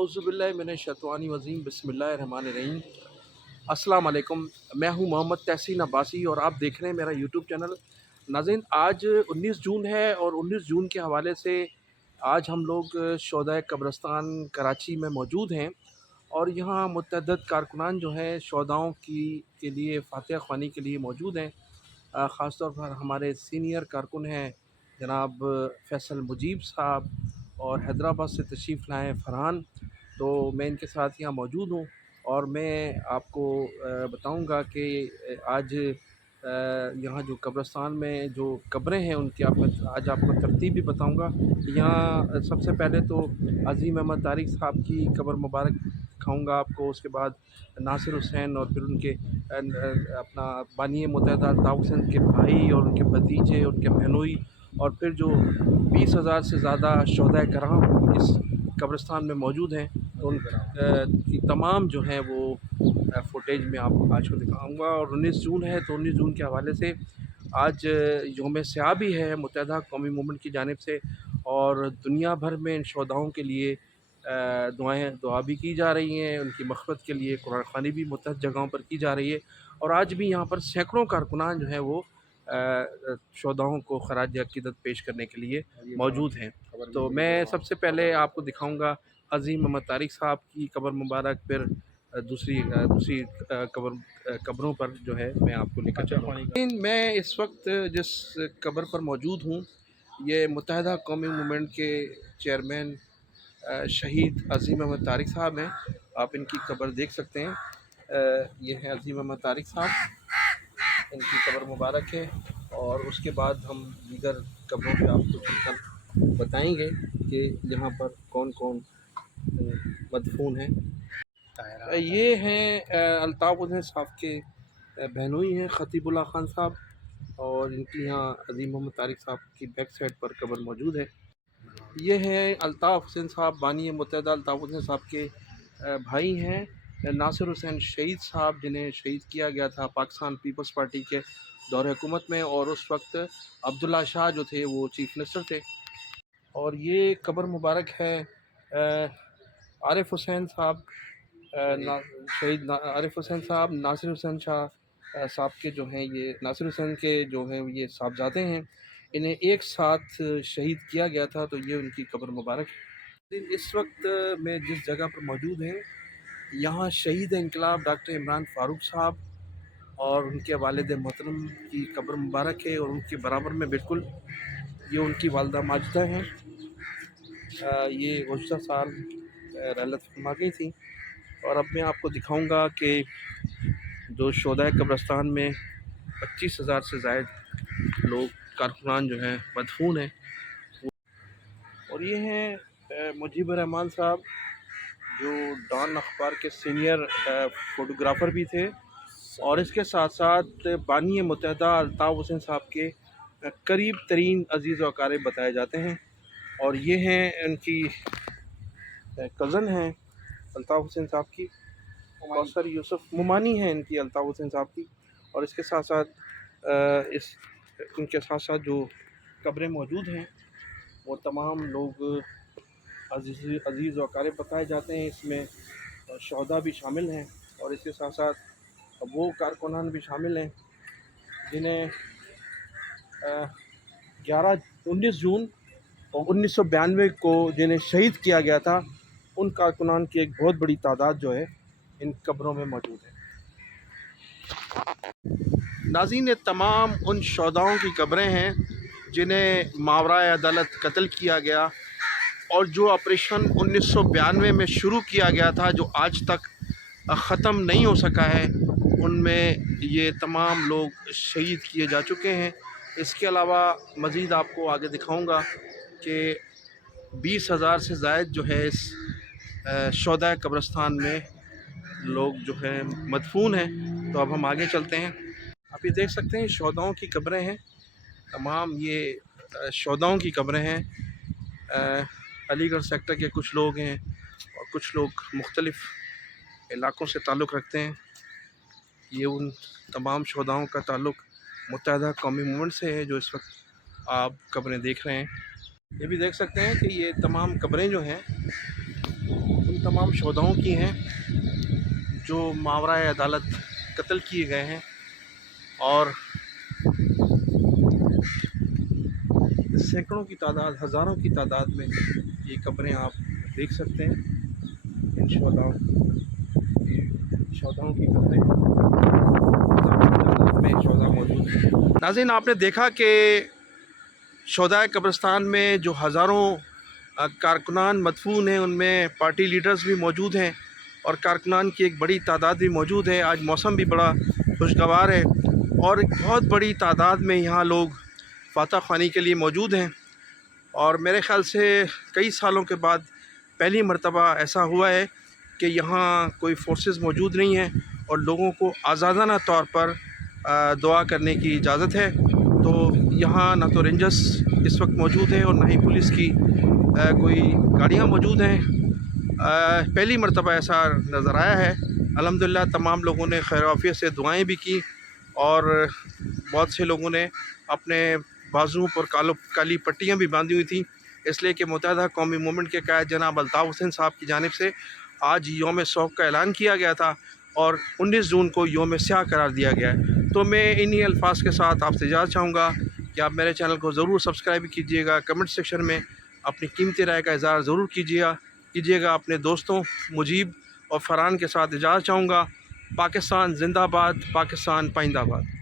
औज़ुबिल्लाहि मिनश्शैतानिर्रजीम बिस्मिल्लाहिर्रहमानिर्रहीम। अस्सलाम वालेकुम। मैं हूं मोहम्मद तहसीन अब्बासी और आप देख रहे हैं मेरा यूट्यूब चैनल। नाज़रीन, आज 19 जून है और 19 जून के हवाले से आज हम लोग शोहदाए कब्रिस्तान कराची में मौजूद हैं और यहाँ मुतअद्दिद कारकुनान जो हैं शोहदाओं की के लिए फातिहा ख़्वानी के लिए मौजूद हैं। ख़ास तौर पर हमारे सीनियर कारकुन हैं जनाब फ़ैसल मुजीब साहब और हैदराबाद से तशरीफ़ लाए हैं फ़रहान। तो मैं इनके साथ यहाँ मौजूद हूँ और मैं आपको बताऊँगा कि आज यहाँ जो कब्रिस्तान में जो कब्रें हैं उनकी आज आपको तरतीब भी बताऊँगा। यहाँ सबसे पहले तो अज़ीम अहमद तारिक साहब की कब्र मुबारक दिखाऊँगा आपको, उसके बाद नासिर हुसैन और फिर उनके अपना बानी मुत्तहिदा अल्ताफ़ हुसैन के भाई और उनके भतीजे, उनके बहनोई और फिर जो 20,000 से ज़्यादा शोहदाए कराम इस कब्रिस्तान में मौजूद हैं, तो उन की तमाम जो हैं वो फुटेज में आपको आज को दिखाऊँगा। और 19 जून है तो 19 जून के हवाले से आज यौम स्याह भी है मुत्तहिदा कौमी मूवमेंट की जानिब से और दुनिया भर में इन शोहदाओं के लिए दुआ भी की जा रही हैं, उनकी मग़फ़िरत के लिए कुरान ख़्वानी भी मुतअद्दिद जगहों पर की जा रही है। और आज भी यहाँ पर सैकड़ों कारकुनान जो हैं वो शोहदाओं को ख़राज अक़ीदत पेश करने के लिए मौजूद हैं। तो मैं सबसे पहले आपको दिखाऊँगा अज़ीम अहमद तारिक साहब की कब्र मुबारक, फिर दूसरी कब्रों पर जो है मैं आपको लेकर चलूँगा। लेकिन मैं इस वक्त जिस कब्र पर मौजूद हूँ ये मुत्तहिदा कौमी मूवमेंट के चेयरमैन शहीद अज़ीम अहमद तारिक साहब हैं। आप इनकी कब्र देख सकते हैं। ये है अज़ीम अहमद तारिक साहब, इनकी कब्र मुबारक है और उसके बाद हम दीगर कब्रों पे आपको चलकर बताएंगे कि यहाँ पर कौन कौन मदफून हैं। ये हैं अल्ताफ़ हुसैन साहब के बहनोई हैं ख़तीबुल्लाह ख़ान साहब और इनकी यहाँ अज़ीम अहमद तारिक साहब की बैक साइड पर कब्र मौजूद है। ये हैं अल्ताफ़ हुसैन साहब, बानी मुत्तहिदा अल्ताफ़ हुसैन साहब के भाई हैं नासिर हुसैन शहीद साहब, जिन्हें शहीद किया गया था पाकिस्तान पीपल्स पार्टी के दौर हुकूमत में और उस वक्त अब्दुल्ला शाह जो थे वो चीफ़ मिनिस्टर थे। और ये कब्र मुबारक है आरिफ हुसैन साहब, शहीद आरिफ हुसैन साहब, नासिर हुसैन शाह साहब के जो हैं ये नासिर हुसैन के जो हैं ये साहबजादे हैं, इन्हें एक साथ शहीद किया गया था, तो ये उनकी कब्र मुबारक है। इस वक्त मैं जिस जगह पर मौजूद हैं यहाँ शहीद इंकलाब डॉक्टर इमरान फ़ारूक साहब और उनके वालिद मोहतरम की कब्र मुबारक है और उनके बराबर में बिल्कुल ये उनकी वालदा माजिदा हैं। ये गुज़श्ता साल रहलत फरमा गई थी। और अब मैं आपको दिखाऊंगा कि जो शोहदाए कब्रिस्तान में 25,000 से ज़ायद लोग कारकुनान जो हैं मदफून हैं। और ये हैं मुजीबर रहमान साहब जो डॉन अखबार के सीनियर फ़ोटोग्राफ़र भी थे और इसके साथ साथ बानी मुत्तहिदा अल्ताफ़ हुसैन साहब के करीब तरीन अज़ीज़ व अक़ारिब बताए जाते हैं। और ये हैं उनकी कज़न हैं अल्ताफ़ हुसैन साहब की, कौसर यूसुफ़ मुमानी हैं इनकी अल्ताफ़ हुसैन साहब की। और इसके साथ साथ इनके साथ साथ जो कब्रें मौजूद हैं वो तमाम लोग अज़ीज़ व अक़ारिब बताए जाते हैं। इसमें शोहदा भी शामिल हैं और इसके साथ साथ वो कारकुनान भी शामिल हैं जिन्हें 19 जून और 1992 को जिन्हें शहीद किया गया था, उन कारकुनान की एक बहुत बड़ी तादाद जो है इन कब्रों में मौजूद है। नाज़रीन, ये तमाम उन शोहदाओं की कब्रें हैं जिन्हें मावराए अदालत कत्ल किया गया और जो ऑपरेशन 1992 में शुरू किया गया था जो आज तक ख़त्म नहीं हो सका है, उनमें ये तमाम लोग शहीद किए जा चुके हैं। इसके अलावा मज़ीद आपको आगे दिखाऊंगा कि 20,000 से ज़ायद जो है इस शोहदाए कब्रिस्तान में लोग जो है मदफून हैं। तो अब हम आगे चलते हैं। आप ये देख सकते हैं शोहदाओं की कब्रें हैं, तमाम ये शोहदाओं की कब्रें हैं। अलीगढ़ सेक्टर के कुछ लोग हैं और कुछ लोग मुख्तलिफ़ इलाक़ों से ताल्लुक़ रखते हैं। ये उन तमाम शोहदाओं का ताल्लुक़ मुत्तहिदा कौमी मूवमेंट से है जो इस वक्त आप कब्रें देख रहे हैं। ये भी देख सकते हैं कि ये तमाम कब्रें जो हैं उन तमाम शोधाओं की हैं जो मावराए अदालत कत्ल किए गए हैं, और सैकड़ों की तादाद, हज़ारों की तादाद में ये कब्रें आप देख सकते हैं। इन शोधाओं की कब्रें तादाद में शोधा मौजूद हैं। नाज़रीन, आपने देखा कि शोधाए कब्रिस्तान में जो हज़ारों कारकुनान मदफून हैं, उनमें पार्टी लीडर्स भी मौजूद हैं और कारकुनान की एक बड़ी तादाद भी मौजूद है। आज मौसम भी बड़ा खुशगवार है और एक बहुत बड़ी तादाद में यहाँ लोग फातह ख़्वानी के लिए मौजूद हैं। और मेरे ख़्याल से कई सालों के बाद पहली मर्तबा ऐसा हुआ है कि यहाँ कोई फोर्सेस मौजूद नहीं हैं और लोगों को आज़ादाना तौर पर दुआ करने की इजाज़त है। तो यहाँ ना तो रेंजर्स इस वक्त मौजूद है और ना ही पुलिस की कोई गाड़ियाँ मौजूद हैं। पहली मर्तबा ऐसा नज़र आया है। अल्हम्दुलिल्लाह तमाम लोगों ने खैर आफियत से दुआएं भी की और बहुत से लोगों ने अपने बाजुओं पर काली पट्टियाँ भी बांधी हुई थी, इसलिए कि मुत्तहिदा कौमी मूवमेंट के कायद जनाब अल्ताफ़ हुसैन साहब की जानिब से आज यौम शौक़ का ऐलान किया गया था और 19 जून को यौम स्याह करार दिया गया है। तो मैं इन्हीं अल्फाज के साथ आपसे इजाज़त चाहूँगा कि आप मेरे चैनल को ज़रूर सब्सक्राइब कीजिएगा, कमेंट सेक्शन में अपनी कीमती राय का इज़हार ज़रूर कीजिएगा। अपने दोस्तों मुजीब और फरहान के साथ इजाज़त चाहूँगा। पाकिस्तान ज़िंदाबाद, पाकिस्तान पाइंदाबाद।